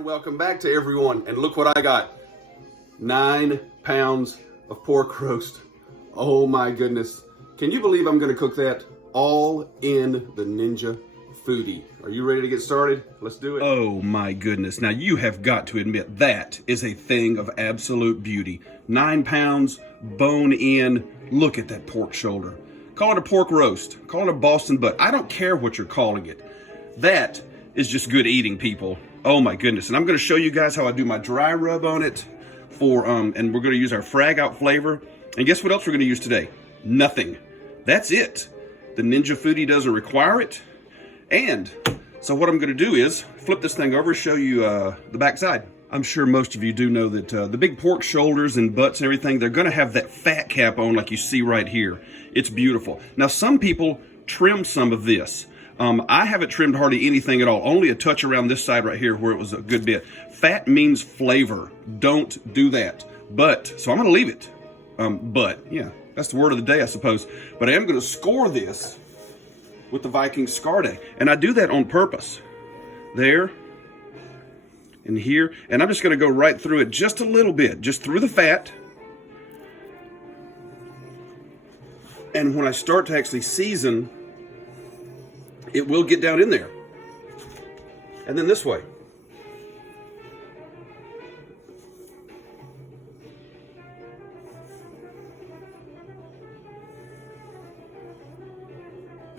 And welcome back to everyone. And look what I got. 9 pounds of pork roast. Oh my goodness. Can you believe I'm gonna cook that all in the Ninja Foodi? Are you ready to get started? Let's do it. Oh my goodness. Now you have got to admit that is a thing of absolute beauty. 9 pounds, bone in. Look at that pork shoulder. Call it a pork roast. Call it a Boston butt. I don't care what you're calling it. That is just good eating, people. Oh my goodness. And I'm gonna show you guys how I do my dry rub on it for, and we're gonna use our Frag Out flavor. And guess what else we're gonna use today? Nothing. That's it. The Ninja Foodi doesn't require it. And so what I'm gonna do is flip this thing over, show you the back side. I'm sure most of you do know that the big pork shoulders and butts and everything, they're gonna have that fat cap on like you see right here. It's beautiful. Now some people trim some of this. I haven't trimmed hardly anything at all, only a touch around this side right here where it was a good bit. Fat means flavor. Don't do that. But, so I'm gonna leave it. But, yeah, that's the word of the day, I suppose. But I am gonna score this with the Viking Scarde. And I do that on purpose. There, and here. And I'm just gonna go right through it just a little bit, just through the fat. And when I start to actually season, it will get down in there. And then this way.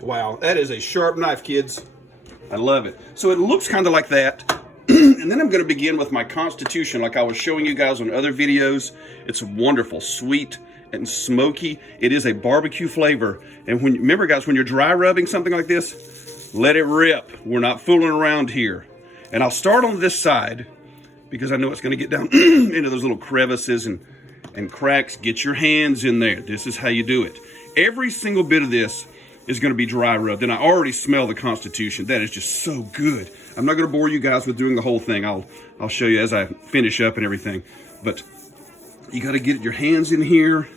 Wow, that is a sharp knife, kids. I love it. So it looks kind of like that. And then I'm going to begin with my Constitution like I was showing you guys on other videos. It's wonderful, sweet and smoky. It is a barbecue flavor. And when, remember guys, when you're dry rubbing something like this, let it rip. We're not fooling around here. And I'll start on this side because I know it's going to get down into those little crevices and cracks. Get your hands in there. This is how you do it. Every single bit of this is going to be dry rubbed. And I already smell the Constitution. That is just so good. I'm not going to bore you guys with doing the whole thing. I'll show you as I finish up and everything. But you got to get your hands in here.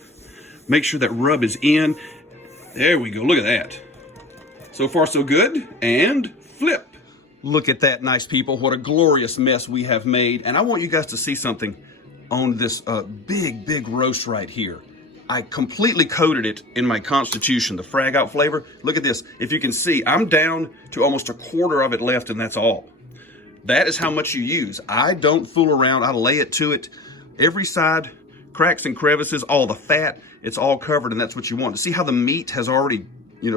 Make sure that rub is in. There we go. Look at that. So far, so good, and flip. Look at that, nice people. What a glorious mess we have made. And I want you guys to see something on this big roast right here. I completely coated it in my Constitution, the Frag Out flavor. Look at this. If you can see, I'm down to almost a quarter of it left, and that's all. That is how much you use. I don't fool around. I lay it to it. Every side, cracks and crevices, all the fat, it's all covered, and that's what you want. See how the meat has already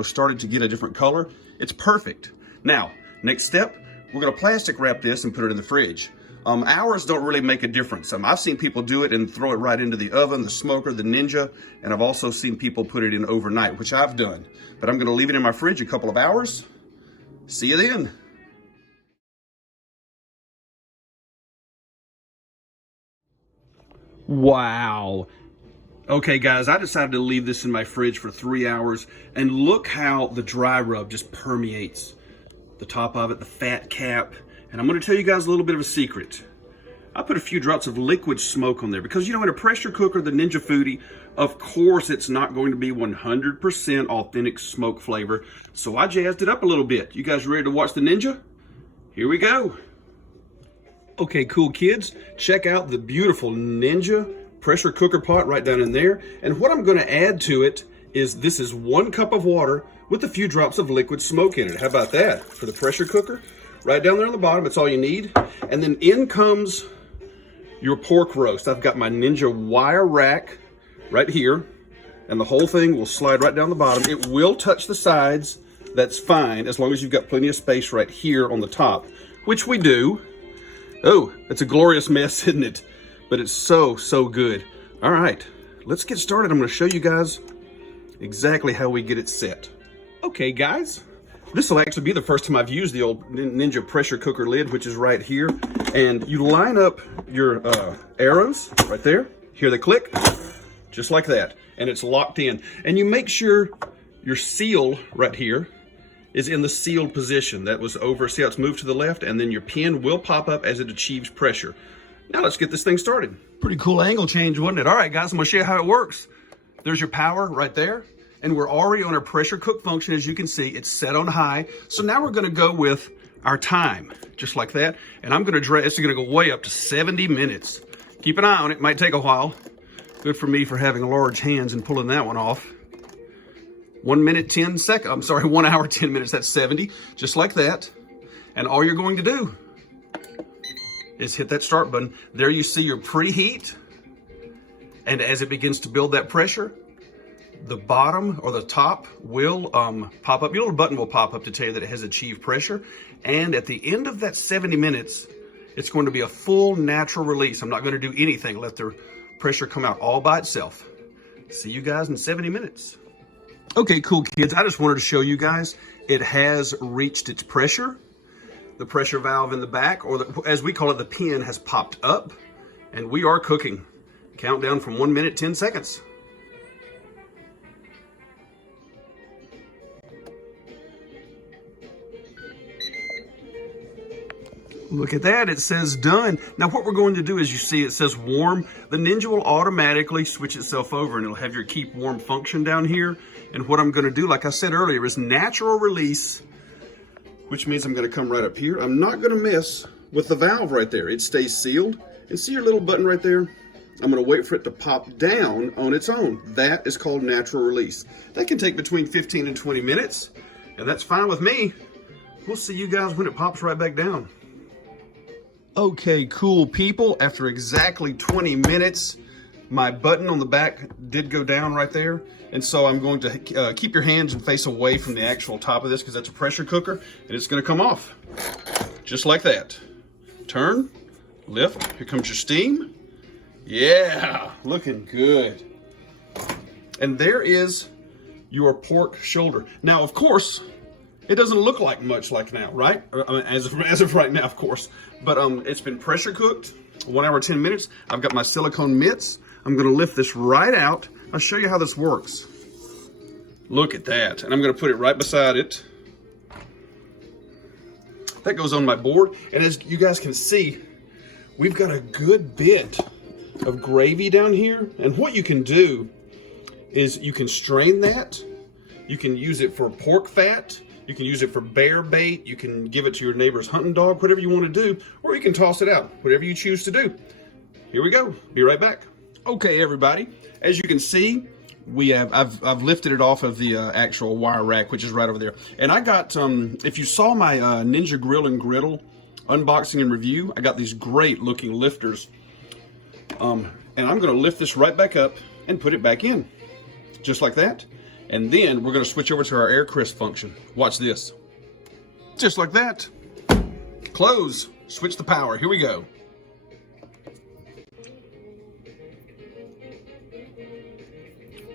started to get a different color? It's perfect. Now, next step, we're gonna plastic wrap this and put it in the fridge. Hours don't really make a difference. I've seen people do it and throw it right into the oven, the smoker, the Ninja, and I've also seen people put it in overnight, which I've done. But I'm gonna leave it in my fridge a couple of hours. See you then. Wow. Okay guys, I decided to leave this in my fridge for 3 hours, and look how the dry rub just permeates the top of it, the fat cap. And I'm gonna tell you guys a little bit of a secret. I put a few drops of liquid smoke on there because in a pressure cooker, the Ninja Foodi, of course it's not going to be 100% authentic smoke flavor. So I jazzed it up a little bit. You guys ready to watch the Ninja? Here we go. Okay, cool kids, check out the beautiful Ninja pressure cooker pot right down in there. And what I'm going to add to it is, this is 1 cup of water with a few drops of liquid smoke in it. How about that for the pressure cooker? Right down there on the bottom, it's all you need. And then in comes your pork roast. I've got my Ninja wire rack right here, and the whole thing will slide right down the bottom. It will touch the sides. That's fine, as long as you've got plenty of space right here on the top, which we do. Oh, it's a glorious mess, isn't it? But it's so good. All right, let's get started. I'm gonna show you guys exactly how we get it set. Okay guys, this will actually be the first time I've used the old Ninja pressure cooker lid, which is right here. And you line up your arrows right there. Hear the click, just like that. And it's locked in. And you make sure your seal right here is in the sealed position. That was over, see how it's moved to the left? And then your pin will pop up as it achieves pressure. Now let's get this thing started. Pretty cool angle change, wasn't it? All right, guys, I'm gonna show you how it works. There's your power right there. And we're already on our pressure cook function. As you can see, it's set on high. So now we're gonna go with our time, just like that. And I'm gonna dress, it's gonna go way up to 70 minutes. Keep an eye on it, might take a while. Good for me for having large hands and pulling that one off. 1 minute, 10 seconds, I'm sorry, 1 hour, 10 minutes, that's 70, just like that. And all you're going to do is hit that start button. There you see your preheat. And as it begins to build that pressure, the bottom or the top will pop up. Your little button will pop up to tell you that it has achieved pressure. And at the end of that 70 minutes, it's going to be a full natural release. I'm not going to do anything. Let the pressure come out all by itself. See you guys in 70 minutes. Okay, cool kids. I just wanted to show you guys it has reached its pressure. The pressure valve in the back, or as we call it, the pin, has popped up. And we are cooking. Countdown from 1 minute, 10 seconds. Look at that, it says done. Now what we're going to do is, you see it says warm. The Ninja will automatically switch itself over and it'll have your keep warm function down here. And what I'm gonna do, like I said earlier, is natural release, which means I'm gonna come right up here. I'm not gonna mess with the valve right there. It stays sealed. And see your little button right there? I'm gonna wait for it to pop down on its own. That is called natural release. That can take between 15 and 20 minutes, and that's fine with me. We'll see you guys when it pops right back down. Okay, cool people, after exactly 20 minutes, my button on the back did go down right there. And so I'm going to keep your hands and face away from the actual top of this, because that's a pressure cooker, and it's gonna come off. Just like that. Turn, lift, here comes your steam. Yeah, looking good. And there is your pork shoulder. Now, of course, it doesn't look like much like now, right? I mean, as of right now, of course. But it's been pressure cooked, 1 hour, 10 minutes. I've got my silicone mitts. I'm gonna lift this right out. I'll show you how this works. Look at that. And I'm gonna put it right beside it. That goes on my board. And as you guys can see, we've got a good bit of gravy down here. And what you can do is you can strain that. You can use it for pork fat. You can use it for bear bait. You can give it to your neighbor's hunting dog, whatever you want to do, or you can toss it out, whatever you choose to do. Here we go. Be right back. Okay, everybody. As you can see, I've lifted it off of the actual wire rack, which is right over there. And I got, if you saw my Ninja Grill and Griddle unboxing and review, I got these great looking lifters. And I'm going to lift this right back up and put it back in, just like that. And then we're going to switch over to our air crisp function. Watch this. Just like that. Close. Switch the power. Here we go.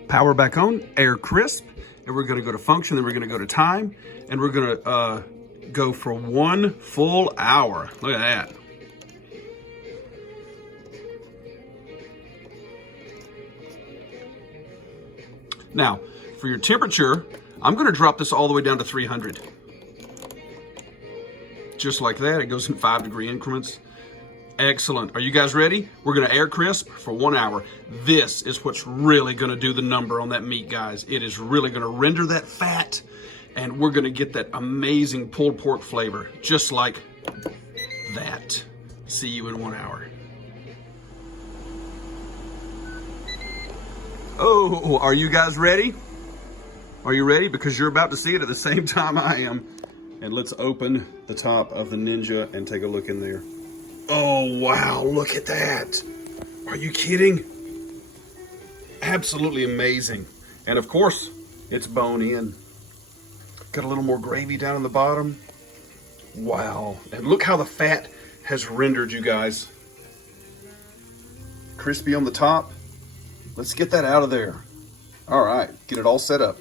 Power back on. Air crisp. And we're going to go to function. Then we're going to go to time. And we're going to go for 1 full hour. Look at that. Now, for your temperature, I'm going to drop this all the way down to 300. Just like that. It goes in 5-degree increments. Excellent. Are you guys ready? We're going to air crisp for 1 hour. This is what's really going to do the number on that meat, guys. It is really going to render that fat, and we're going to get that amazing pulled pork flavor, just like that. See you in 1 hour. Oh, are you guys ready? Are you ready? Because you're about to see it at the same time I am. And let's open the top of the Ninja and take a look in there. Oh, wow, look at that. Are you kidding? Absolutely amazing. And of course, it's bone in. Got a little more gravy down on the bottom. Wow. And look how the fat has rendered, you guys. Crispy on the top. Let's get that out of there. All right, get it all set up.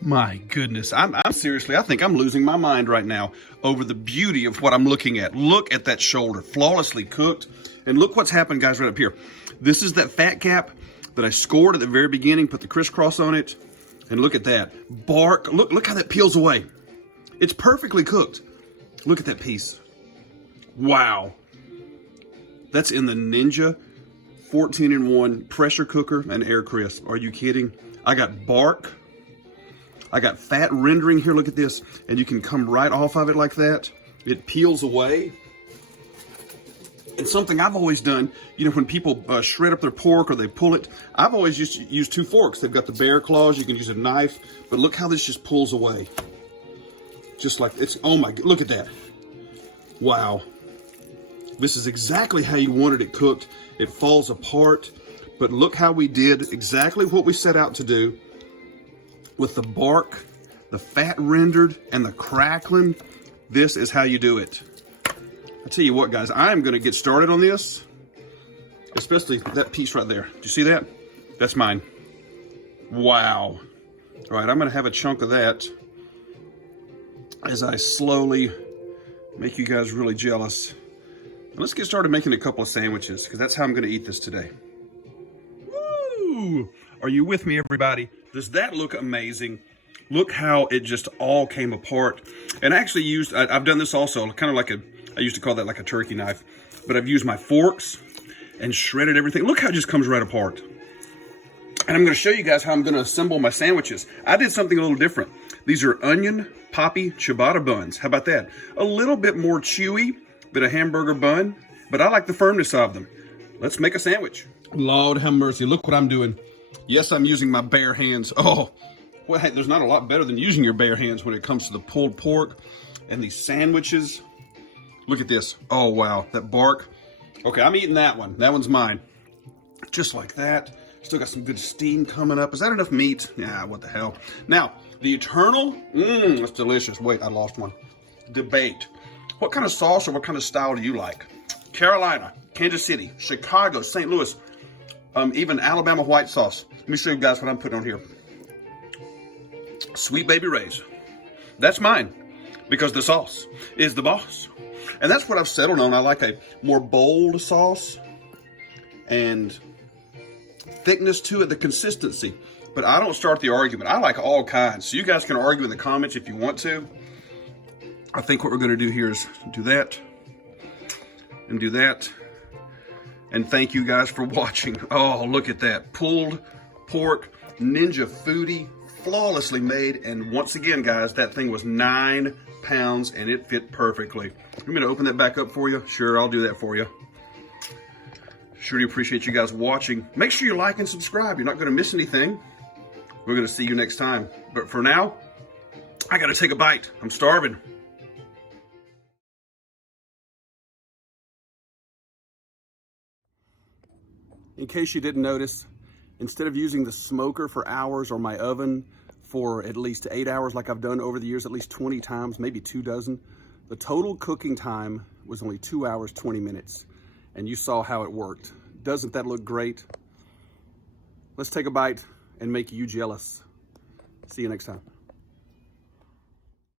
My goodness, I'm seriously, I think I'm losing my mind right now over the beauty of what I'm looking at. Look at that shoulder, flawlessly cooked. And look what's happened, guys, right up here. This is that fat cap that I scored at the very beginning, put the crisscross on it. And look at that, bark. Look how that peels away. It's perfectly cooked. Look at that piece. Wow. That's in the Ninja 14-in-1 pressure cooker and air crisp. Are you kidding? I got bark. I got fat rendering here, look at this. And you can come right off of it like that. It peels away. And something I've always done, you know, when people shred up their pork or they pull it, I've always used 2 forks. They've got the bear claws, you can use a knife, but look how this just pulls away. Just like, it's, oh my, look at that. Wow. This is exactly how you wanted it cooked. It falls apart, but look how we did exactly what we set out to do with the bark, the fat rendered, and the crackling. This is how you do it. I tell you what, guys, I'm going to get started on this, especially that piece right there. Do you see that? That's mine. Wow. All right, I'm going to have a chunk of that as I slowly make you guys really jealous. And let's get started making a couple of sandwiches, because that's how I'm going to eat this today. Woo! Are you with me, everybody? Does that look amazing? Look how it just all came apart. And I actually used, I've done this also, kind of like I used to call that like a turkey knife, but I've used my forks and shredded everything. Look how it just comes right apart. And I'm gonna show you guys how I'm gonna assemble my sandwiches. I did something a little different. These are onion poppy ciabatta buns. How about that? A little bit more chewy than a hamburger bun, but I like the firmness of them. Let's make a sandwich. Lord have mercy, look what I'm doing. Yes, I'm using my bare hands. Oh, well, hey, there's not a lot better than using your bare hands when it comes to the pulled pork and these sandwiches. Look at this. Oh, wow. That bark. Okay, I'm eating that one. That one's mine. Just like that. Still got some good steam coming up. Is that enough meat? Yeah, what the hell. Now, the eternal, that's delicious. Wait, I lost one. Debate. What kind of sauce or what kind of style do you like? Carolina, Kansas City, Chicago, St. Louis, even Alabama white sauce. Let me show you guys what I'm putting on here. Sweet Baby Ray's. That's mine because the sauce is the boss. And that's what I've settled on. I like a more bold sauce and thickness to it, the consistency. But I don't start the argument. I like all kinds. So you guys can argue in the comments if you want to. I think what we're going to do here is do that and do that. And thank you guys for watching. Oh, look at that. Pulled pork, Ninja Foodi, flawlessly made. And once again, guys, that thing was 9 pounds and it fit perfectly. I'm going to open that back up for you. Sure, I'll do that for you. Sure do appreciate you guys watching. Make sure you like and subscribe. You're not going to miss anything. We're going to see you next time. But for now, I got to take a bite. I'm starving. In case you didn't notice, instead of using the smoker for hours or my oven for at least 8 hours like I've done over the years, at least 20 times, maybe 24, the total cooking time was only 2 hours, 20 minutes. And you saw how it worked. Doesn't that look great? Let's take a bite and make you jealous. See you next time.